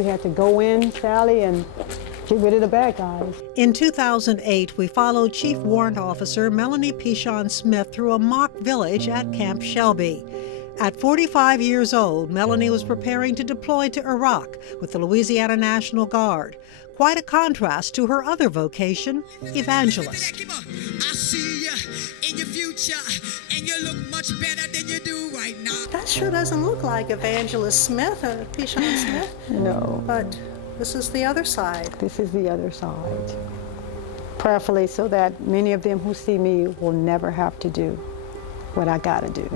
We had to go in, Sally, and get rid of the bad guys. In 2008, we followed Chief Warrant Officer Melanie Pichon Smith through a mock village at Camp Shelby. At 45 years old, Melanie was preparing to deploy to Iraq with the Louisiana National Guard. Quite a contrast to her other vocation, evangelist. I see you in your future, and you look much better than you do right now. That sure doesn't look like Evangelist Smith, Pichon Smith. No. But this is the other side. This is the other side. Prayerfully, so that many of them who see me will never have to do what I gotta do.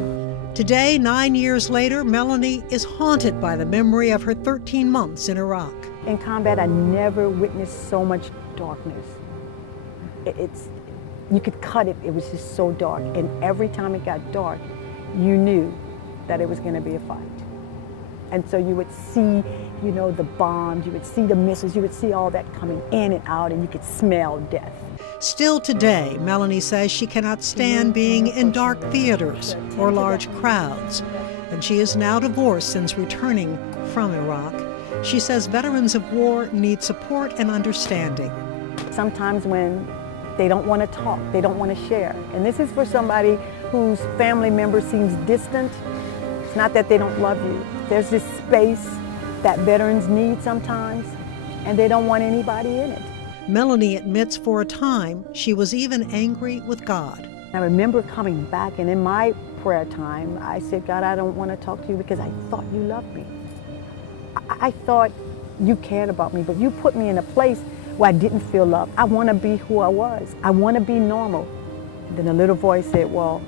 Today, 9 years later, Melanie is haunted by the memory of her 13 months in Iraq. In combat, I never witnessed so much darkness. You could cut it, it was just so dark. And every time it got dark, you knew that it was gonna be a fight. And so you would see, you know, the bombs, you would see the missiles, you would see all that coming in and out, and you could smell death. Still today, Melanie says she cannot stand being in dark theaters or large crowds. And she is now divorced since returning from Iraq. She says veterans of war need support and understanding. Sometimes when they don't want to talk, they don't want to share. And this is for somebody whose family member seems distant. It's not that they don't love you. There's this space that veterans need sometimes, and they don't want anybody in it. Melanie admits for a time she was even angry with God. I remember coming back, and in my prayer time, I said, God, I don't want to talk to you because I thought you loved me. I thought you cared about me, but you put me in a place where I didn't feel love. I want to be who I was. I want to be normal. And then a little voice said, well,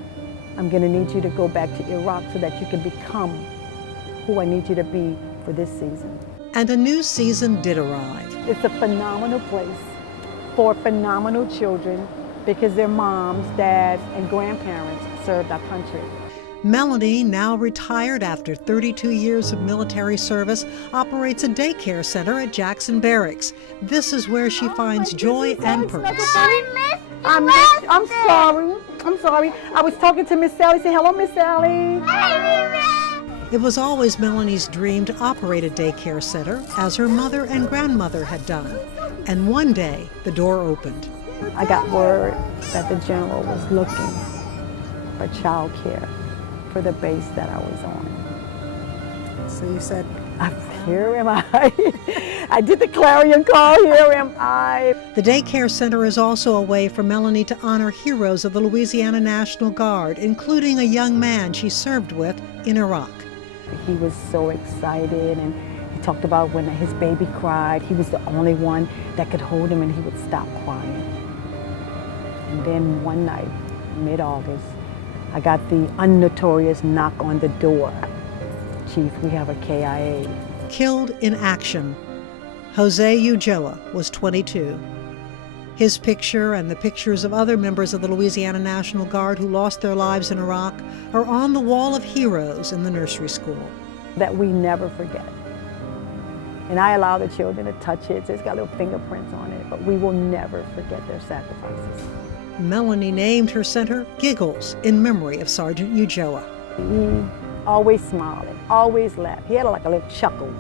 I'm going to need you to go back to Iraq so that you can become who I need you to be for this season. And a new season did arrive. It's a phenomenal place for phenomenal children because their moms, dads, and grandparents served our country. Melanie, now retired after 32 years of military service, operates a daycare center at Jackson Barracks. This is where she finds joy and purpose. I'm sorry. I was talking to Miss Sally. Say hello, Miss Sally. It was always Melanie's dream to operate a daycare center, as her mother and grandmother had done. And one day, the door opened. I got word that the general was looking for child care for the base that I was on. So you said, here am I. I did the clarion call, here am I. The daycare center is also a way for Melanie to honor heroes of the Louisiana National Guard, including a young man she served with in Iraq. He was so excited, and he talked about when his baby cried, he was the only one that could hold him and he would stop crying. And then one night, mid-August, I got the unnotorious knock on the door. Chief, we have a KIA. Killed in action. Jose Ulloa was 22. His picture and the pictures of other members of the Louisiana National Guard who lost their lives in Iraq are on the wall of heroes in the nursery school. That we never forget. And I allow the children to touch it. It's got little fingerprints on it, but we will never forget their sacrifices. Melanie named her center Giggles in memory of Sergeant Ulloa. He always smiled and always laughed. He had like a little chuckle.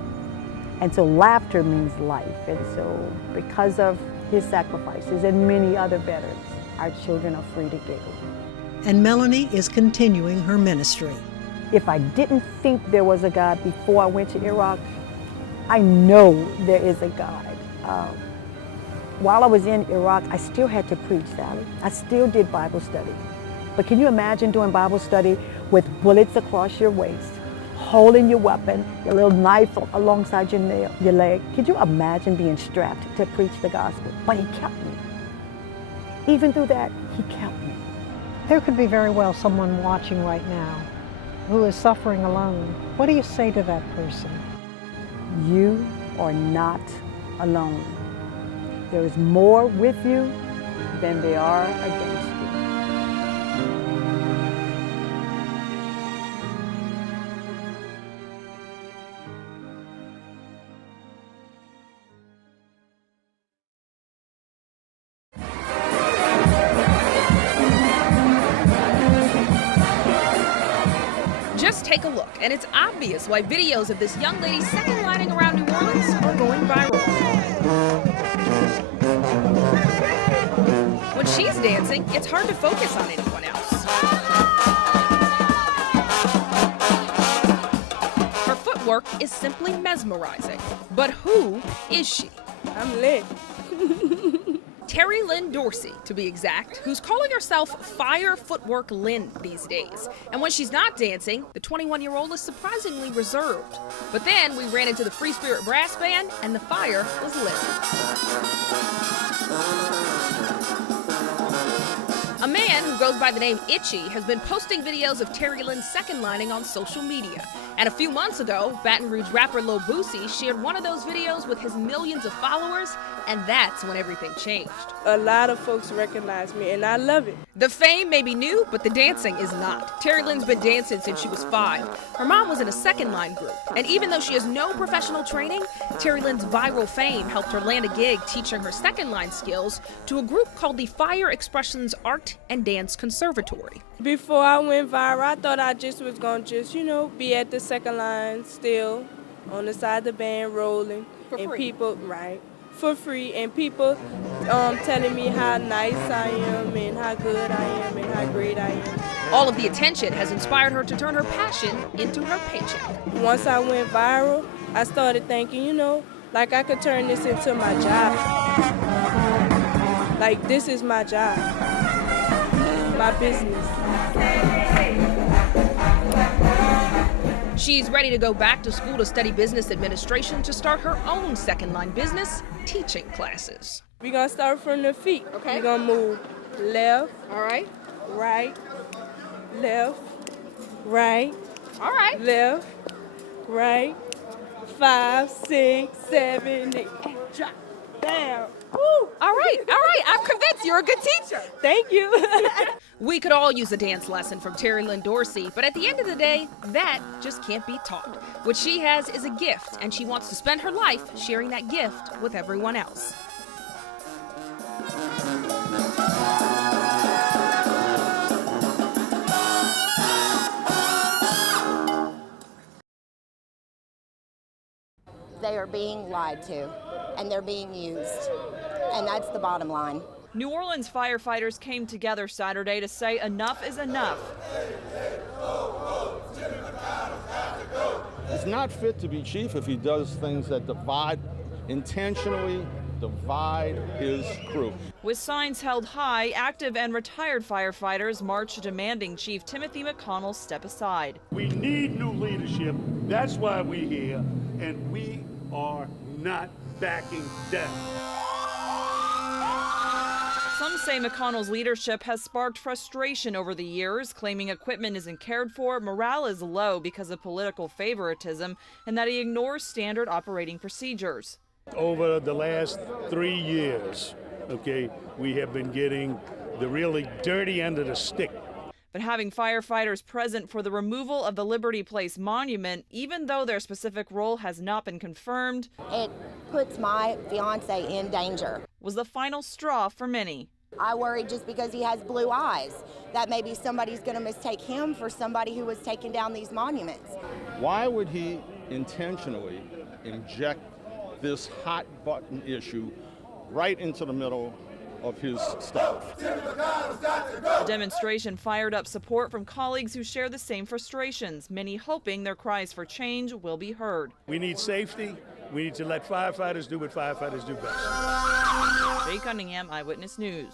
And so laughter means life. And so because of his sacrifices and many other veterans, our children are free to giggle. And Melanie is continuing her ministry. If I didn't think there was a God before I went to Iraq, I know there is a God. While I was in Iraq, I still had to preach, Sally. I still did Bible study. But can you imagine doing Bible study with bullets across your waist, holding your weapon, your little knife alongside your leg? Could you imagine being strapped to preach the gospel? But he kept me. Even through that, he kept me. There could be very well someone watching right now who is suffering alone. What do you say to that person? You are not alone. There is more with you than there are against you. Just take a look, and it's obvious why videos of this young lady second lining around New Orleans are she's dancing, it's hard to focus on anyone else. Her footwork is simply mesmerizing. But who is she? I'm lit. Terry Lynn Dorsey, to be exact, who's calling herself Fire Footwork Lynn these days. And when she's not dancing, the 21-year-old is surprisingly reserved. But then we ran into the Free Spirit Brass Band, and the fire was lit. A man who goes by the name Itchy has been posting videos of Terry Lynn's second lining on social media. And a few months ago, Baton Rouge rapper Lil Boosie shared one of those videos with his millions of followers, and that's when everything changed. A lot of folks recognize me, and I love it. The fame may be new, but the dancing is not. Terry Lynn's been dancing since she was 5. Her mom was in a second line group, and even though she has no professional training, Terry Lynn's viral fame helped her land a gig teaching her second line skills to a group called the Fire Expressions Art and Dance Conservatory. Before I went viral, I thought I just was going to be at the second line still, on the side of the band rolling. For and free. People, right, for free. And people telling me how nice I am and how good I am and how great I am. All of the attention has inspired her to turn her passion into her paycheck. Once I went viral, I started thinking, like I could turn this into my job. Like this is my job, my business. She's ready to go back to school to study business administration to start her own second line business, teaching classes. We're going to start from the feet. Okay. We're going to move left, All right. right, left, right, All right. left, right, 5, 6, 7, 8, drop down. Woo! All right. I'm convinced you're a good teacher. Thank you. We could all use a dance lesson from Terry Lynn Dorsey, but at the end of the day, that just can't be taught. What she has is a gift, and she wants to spend her life sharing that gift with everyone else. They are being lied to, and they're being used, and that's the bottom line. New Orleans firefighters came together Saturday to say enough is enough. He's not fit to be chief if he does things that intentionally divide his crew. With signs held high, active and retired firefighters marched demanding Chief Timothy McConnell step aside. We need new leadership. That's why we're here, and we are not backing down. Some say McConnell's leadership has sparked frustration over the years, claiming equipment isn't cared for, morale is low because of political favoritism, and that he ignores standard operating procedures. Over the last 3 years, we have been getting the really dirty end of the stick. But having firefighters present for the removal of the Liberty Place monument, even though their specific role has not been confirmed, It puts my fiance in danger. was the final straw for many. I worry just because he has blue eyes that maybe somebody's going to mistake him for somebody who was taking down these monuments. Why would he intentionally inject this hot button issue right into the middle of his staff? The demonstration fired up support from colleagues who share the same frustrations, many hoping their cries for change will be heard. We need safety. We need to let firefighters do what firefighters do best. Jay Cunningham, Eyewitness News.